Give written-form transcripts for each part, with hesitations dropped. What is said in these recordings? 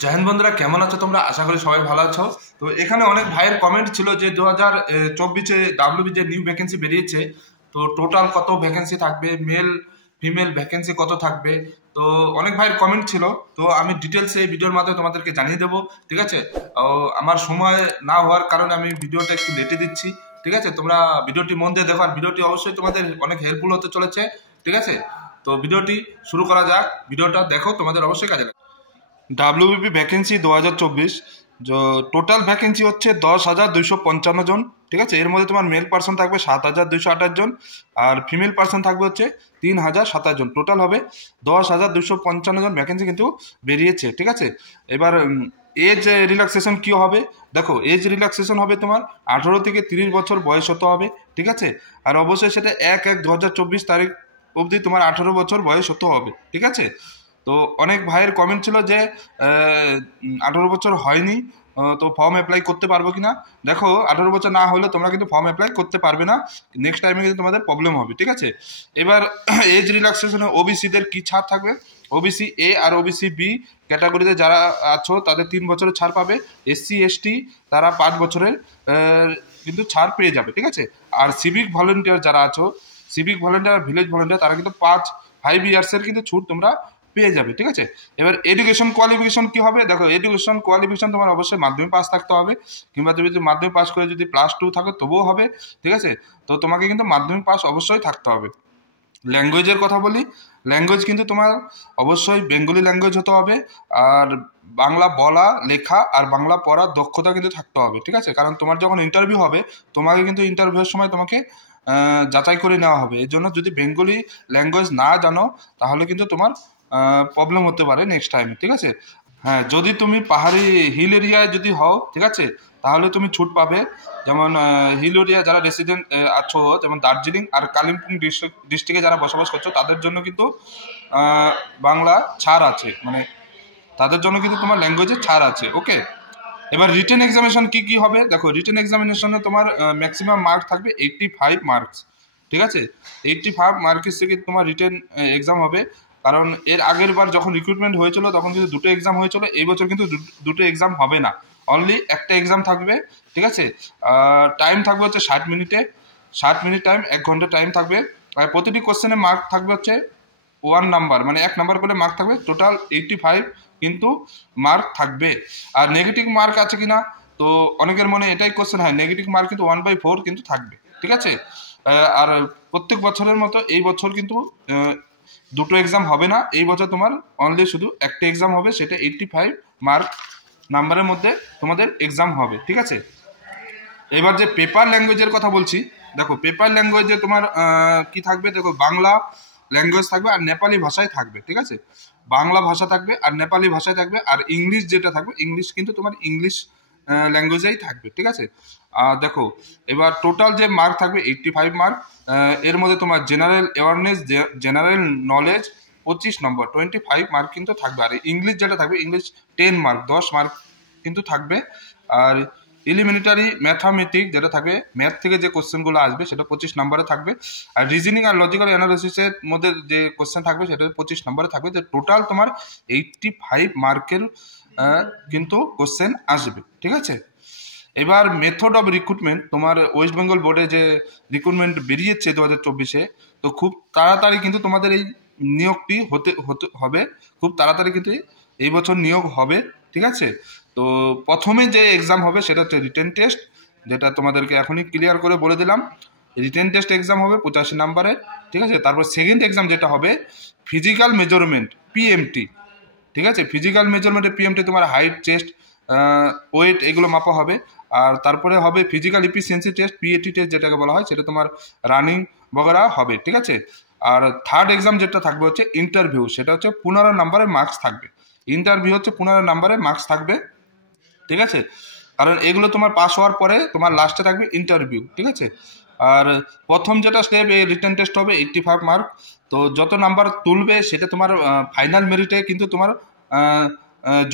জয় হিন্দ বন্ধুরা, কেমন আছো তোমরা? আশা করি সবাই ভালো আছো। তো এখানে অনেক ভাইয়ের কমেন্ট ছিল যে 2024-এ ডাব্লিউবি যে নিউ ভ্যাকেন্সি বেরিয়েছে, তো টোটাল কত ভ্যাকেন্সি থাকবে, মেল ফিমেল ভ্যাকেন্সি কত থাকবে। তো অনেক ভাইয়ের কমেন্ট ছিল, তো আমি ডিটেলসে এই ভিডিওর মাধ্যমে তোমাদেরকে জানিয়ে দেবো। ঠিক আছে? আমার সময় না হওয়ার কারণে আমি ভিডিওটা একটু লেটে দিচ্ছি। ঠিক আছে, তোমরা ভিডিওটি মন দিয়ে দেখো, আর ভিডিওটি অবশ্যই তোমাদের অনেক হেল্পফুল হতে চলেছে। ঠিক আছে, তো ভিডিওটি শুরু করা যাক। ভিডিওটা দেখো, তোমাদের অবশ্যই কাজে লাগবে। ডাব্লিউবিপি ভ্যাকেন্সি 2024, টোটাল ভ্যাকেন্সি হচ্ছে 10,255 জন। ঠিক আছে, এর মধ্যে তোমার মেল পার্সন থাকবে 7,228 জন, আর ফিমেল পার্সন থাকবে হচ্ছে 3,027 জন। টোটাল হবে 10,255 জন ভ্যাকেন্সি কিন্তু বেরিয়েছে। ঠিক আছে, এবার এজ রিল্যাক্সেশন কি হবে? দেখো, এজ রিল্যাক্সেশন হবে তোমার 18 থেকে 30 বছর বয়স হতে হবে। ঠিক আছে, আর অবশ্যই সেটা 1/1/2024 তারিখ অবধি তোমার 18 বছর বয়স হতে হবে। ঠিক আছে, তো অনেক ভাইয়ের কমেন্ট ছিল যে 18 বছর হয়নি, তো ফর্ম অ্যাপ্লাই করতে পারবো কিনা। দেখো, 18 বছর না হলে তোমরা কিন্তু ফর্ম অ্যাপ্লাই করতে পারবে না, নেক্সট টাইমে কিন্তু তোমাদের প্রবলেম হবে। ঠিক আছে, এবার এজ রিল্যাক্সেশনে ওবিসিদের কি ছাড় থাকবে? ওবিসি এ আর ওবিসি বি ক্যাটাগরিতে যারা আছো তাদের 3 বছরের ছাড় পাবে। এসসি এসটি তারা 5 বছরের কিন্তু ছাড় পেয়ে যাবে। ঠিক আছে, আর সিভিক ভলেন্টিয়ার যারা আছো, সিভিক ভলেন্টিয়ার ভিলেজ ভলেন্টিয়ার, তারা কিন্তু 5 ইয়ার্সের কিন্তু ছুট তোমরা পেয়ে যাবে। ঠিক আছে, এবার এডুকেশন কোয়ালিফিকেশন কি হবে? দেখো, এডুকেশন কোয়ালিফিকেশন তোমার অবশ্যই মাধ্যমিক পাস থাকতে হবে, কিংবা তুমি যদি মাধ্যমিক পাস করে যদি +2 থাকো তবুও হবে। ঠিক আছে, তো তোমাকে কিন্তু মাধ্যমিক পাস অবশ্যই থাকতে হবে। ল্যাঙ্গুয়েজের কথা বলি, ল্যাঙ্গুয়েজ কিন্তু তোমার অবশ্যই বেঙ্গলি ল্যাঙ্গুয়েজ হতে হবে, আর বাংলা বলা লেখা আর বাংলা পড়ার দক্ষতা কিন্তু থাকতে হবে। ঠিক আছে, কারণ তোমার যখন ইন্টারভিউ হবে, তোমাকে কিন্তু ইন্টারভিউয়ের সময় তোমাকে যাচাই করে নেওয়া হবে। এর জন্য যদি বেঙ্গলি ল্যাঙ্গুয়েজ না জানো, তাহলে কিন্তু তোমার প্রবলেম হতে পারে নেক্সট টাইমে। ঠিক আছে, হ্যাঁ, যদি তুমি পাহাড়ি হিল এরিয়ায় যদি হও, ঠিক আছে, তাহলে তুমি ছুট পাবে। যেমন হিল এরিয়া যারা রেসিডেন্ট আছো, যেমন দার্জিলিং আর কালিম্পং ডিস্ট্রিক্টে যারা বসবাস করছো, তাদের জন্য কিন্তু বাংলা ছাড় আছে, মানে তাদের জন্য কিন্তু তোমার ল্যাঙ্গুয়েজে ছাড় আছে। ওকে, এবার রিটেন এক্সামিনেশন কি কি হবে? দেখো, রিটেন এক্সামিনেশনে তোমার ম্যাক্সিমাম মার্ক থাকবে 85 মার্কস। ঠিক আছে, 85 মার্কস থেকে তোমার রিটেন এক্সাম হবে। কারণ এর আগের বার যখন রিক্রুটমেন্ট হয়েছিল তখন কিন্তু দুটো এক্সাম হয়েছিল, এই বছর কিন্তু দুটো এক্সাম হবে না, অনলি একটা এক্সাম থাকবে। ঠিক আছে, টাইম থাকবে হচ্ছে 60 মিনিটে, 60 মিনিট টাইম, 1 ঘন্টা টাইম থাকবে। আর প্রতিটি কোশ্চেনে মার্ক থাকবে হচ্ছে 1 নাম্বার, মানে 1 নাম্বার করে মার্ক থাকবে। টোটাল 85 কিন্তু মার্ক থাকবে। আর নেগেটিভ মার্ক আছে কিনা, তো অনেকের মনে এটাই কোশ্চেন, হ্যাঁ, নেগেটিভ মার্ক কিন্তু 1/4 কিন্তু থাকবে। ঠিক আছে, আর প্রত্যেক বছরের মতো এই বছর কিন্তু দুটো এক্সাম হবে না, এই বছর তোমার অনলি শুধু একটা এক্সাম হবে, সেটা 85 মার্ক নাম্বারের মধ্যে তোমাদের এক্সাম হবে। ঠিক আছে, এবার যে পেপার ল্যাঙ্গুয়েজের কথা বলছি, দেখো পেপার ল্যাঙ্গুয়েজে তোমার কি থাকবে? দেখো, বাংলা ল্যাঙ্গুয়েজ থাকবে আর নেপালি ভাষায় থাকবে। ঠিক আছে, বাংলা ভাষা থাকবে আর নেপালি ভাষায় থাকবে, আর ইংলিশ যেটা থাকবে, ইংলিশ কিন্তু তোমার ইংলিশ ল্যাঙ্গুয়েজেই থাকবে। ঠিক আছে, দেখো, এবার টোটাল যে মার্ক থাকবে 85 মার্ক, এর মধ্যে তোমার জেনারেল অ্যাওয়ারনেস, জেনারেল নলেজ 25 নম্বর, 25 মার্ক কিন্তু থাকবে। আর ইংলিশ যেটা থাকবে, ইংলিশ 10 মার্ক, 10 মার্ক কিন্তু থাকবে। আর এলিমেন্টারি ম্যাথামেটিক্স যেটা থাকবে, ম্যাথ থেকে যে কোশ্চেনগুলো আসবে সেটা 25 নম্বরে থাকবে। আর রিজনিং আর লজিক্যাল অ্যানালিসিসের মধ্যে যে কোশ্চেন থাকবে সেটা 25 নম্বরে থাকবে। তো টোটাল তোমার 85 মার্কের কিন্তু কোশ্চেন আসবে। ঠিক আছে, এবার মেথড অফ রিক্রুটমেন্ট, তোমার ওয়েস্ট বেঙ্গল বোর্ডে যে রিক্রুটমেন্ট বেরিয়েছে 2024-এ, তো খুব তাড়াতাড়ি কিন্তু তোমাদের এই নিয়োগটি হতে হতে হবে, খুব তাড়াতাড়ি কিন্তু এই বছর নিয়োগ হবে। ঠিক আছে, তো প্রথমে যে এক্সাম হবে সেটা হচ্ছে রিটেন টেস্ট, যেটা তোমাদেরকে এখনই ক্লিয়ার করে বলে দিলাম। রিটেন টেস্ট এক্সাম হবে 85 নম্বরে। ঠিক আছে, তারপর সেকেন্ড এক্সাম যেটা হবে ফিজিক্যাল মেজারমেন্ট, পিএমটি। ঠিক আছে, ফিজিক্যাল মেজারমেন্টে পিএমটি তোমার হাইট, চেস্ট, ওয়েট এগুলো মাপা হবে। আর তারপরে হবে physical efficiency test, PAT test যেটাকে বলা হয়, সেটা তোমার রানিং বগেরা হবে। ঠিক আছে, আর থার্ড এক্সাম যেটা থাকবে হচ্ছে ইন্টারভিউ, সেটা হচ্ছে 15 নম্বরের মার্কস থাকবে। ইন্টারভিউ হচ্ছে 15 নম্বরের মার্কস থাকবে। ঠিক আছে, কারণ এগুলো তোমার পাস হওয়ার পরে তোমার লাস্টে থাকবে ইন্টারভিউ। ঠিক আছে, আর প্রথম যেটা স্টেপ, এই রিটেন টেস্ট হবে 85 মার্ক। তো যত নাম্বার তুলবে সেটা তোমার ফাইনাল মেরিটে কিন্তু তোমার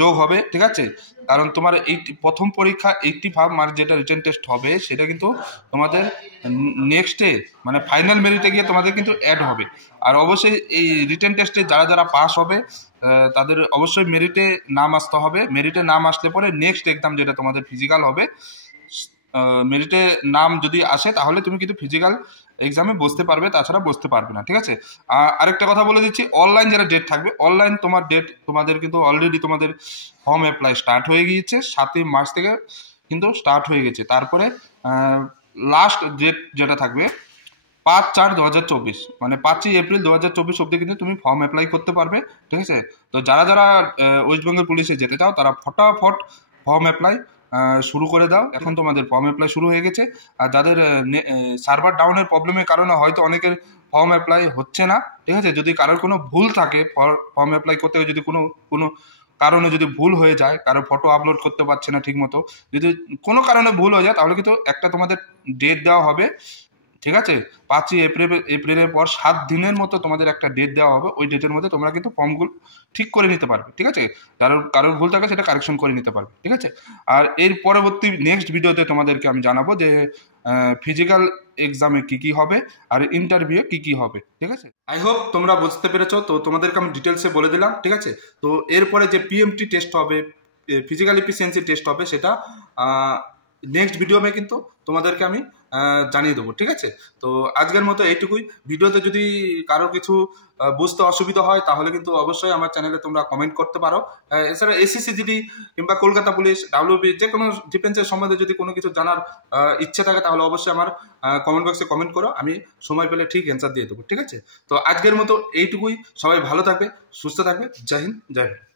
যোগ হবে, ঠিক আছে। কারণ তোমার এই প্রথম পরীক্ষা 85 মার্ক যেটা রিটেন টেস্ট হবে সেটা কিন্তু তোমাদের নেক্সটে মানে ফাইনাল মেরিটে গিয়ে তোমাদের কিন্তু অ্যাড হবে। আর অবশ্যই এই রিটেন টেস্টে যারা যারা পাস হবে তাদের অবশ্যই মেরিটে নাম আসতে হবে। মেরিটে নাম আসলে পরে নেক্সট এক্সাম যেটা তোমাদের ফিজিক্যাল হবে, মেরিটে নাম যদি আসে তাহলে তুমি কিন্তু ফিজিক্যাল এক্সামে বসতে পারবে, তাছাড়া বসতে পারবে না, ঠিক আছে। আরেকটা কথা বলে দিচ্ছি, অনলাইন যারা ডেট থাকবে, অনলাইন তোমার ডেট তোমাদের কিন্তু অলরেডি তোমাদের ফর্ম অ্যাপ্লাই স্টার্ট হয়ে গিয়েছে, 7ই মার্চ থেকে কিন্তু স্টার্ট হয়ে গেছে। তারপরে লাস্ট ডেট যেটা থাকবে 5/4/2024, মানে 5ই এপ্রিল 2024 অব্দি কিন্তু তুমি ফর্ম অ্যাপ্লাই করতে পারবে, ঠিক আছে। তো যারা যারা ওয়েস্ট বেঙ্গল পুলিশে যেতে চাও তারা ফটাফট ফর্ম অ্যাপ্লাই শুরু করে দাও। এখন তোমাদের ফর্ম অ্যাপ্লাই শুরু হয়ে গেছে। আর যাদের সার্ভার ডাউনের প্রবলেমের কারণে হয়তো অনেকের ফর্ম অ্যাপ্লাই হচ্ছে না, ঠিক আছে। যদি কারোর কোনো ভুল থাকে ফর্ম অ্যাপ্লাই করতে গিয়ে, যদি কোনো কারণে যদি ভুল হয়ে যায়, কারো ফটো আপলোড করতে পারছে না ঠিক মতো, যদি কোনো কারণে ভুল হয়ে যায় তাহলে কিন্তু একটা তোমাদের ডেট দেওয়া হবে, ঠিক আছে। 5ই এপ্রিলের পর 7 দিনের মতো তোমাদের একটা ডেট দেওয়া হবে। ওই ডেটের মধ্যে তোমরা কিন্তু ফর্মগুলো ঠিক করে নিতে পারবে, ঠিক আছে। কারোর ভুল থাকে সেটা কারেকশন করে নিতে পারবে, ঠিক আছে। আর এর পরবর্তী নেক্সট ভিডিওতে তোমাদেরকে আমি জানাবো যে ফিজিক্যাল এক্সামে কি হবে আর ইন্টারভিউ কি হবে, ঠিক আছে। আই হোপ তোমরা বুঝতে পেরেছো। তো তোমাদেরকে আমি ডিটেলসে বলে দিলাম, ঠিক আছে। তো এরপরে যে পিএমটি টেস্ট হবে, ফিজিক্যাল এফিসিয়েন্সি টেস্ট হবে, সেটা নেক্সট ভিডিওতে কিন্তু তোমাদেরকে আমি জানিয়ে দেবো, ঠিক আছে। তো আজকের মতো এইটুকুই। ভিডিওতে যদি কারো কিছু বুঝতে অসুবিধা হয় তাহলে কিন্তু অবশ্যই আমার চ্যানেলে তোমরা কমেন্ট করতে পারো। এছাড়া এসএসসিজিডি কিংবা কলকাতা পুলিশ, ডাব্লিউবি, যে কোনো ডিফেন্সের সম্বন্ধে যদি কোনো কিছু জানার ইচ্ছে থাকে তাহলে অবশ্যই আমার কমেন্ট বক্সে কমেন্ট করো, আমি সময় পেলে ঠিক অ্যান্সার দিয়ে দেবো, ঠিক আছে। তো আজকের মতো এইটুকুই। সবাই ভালো থাকবে, সুস্থ থাকবে। জয় হিন্দ, জয় ভারত।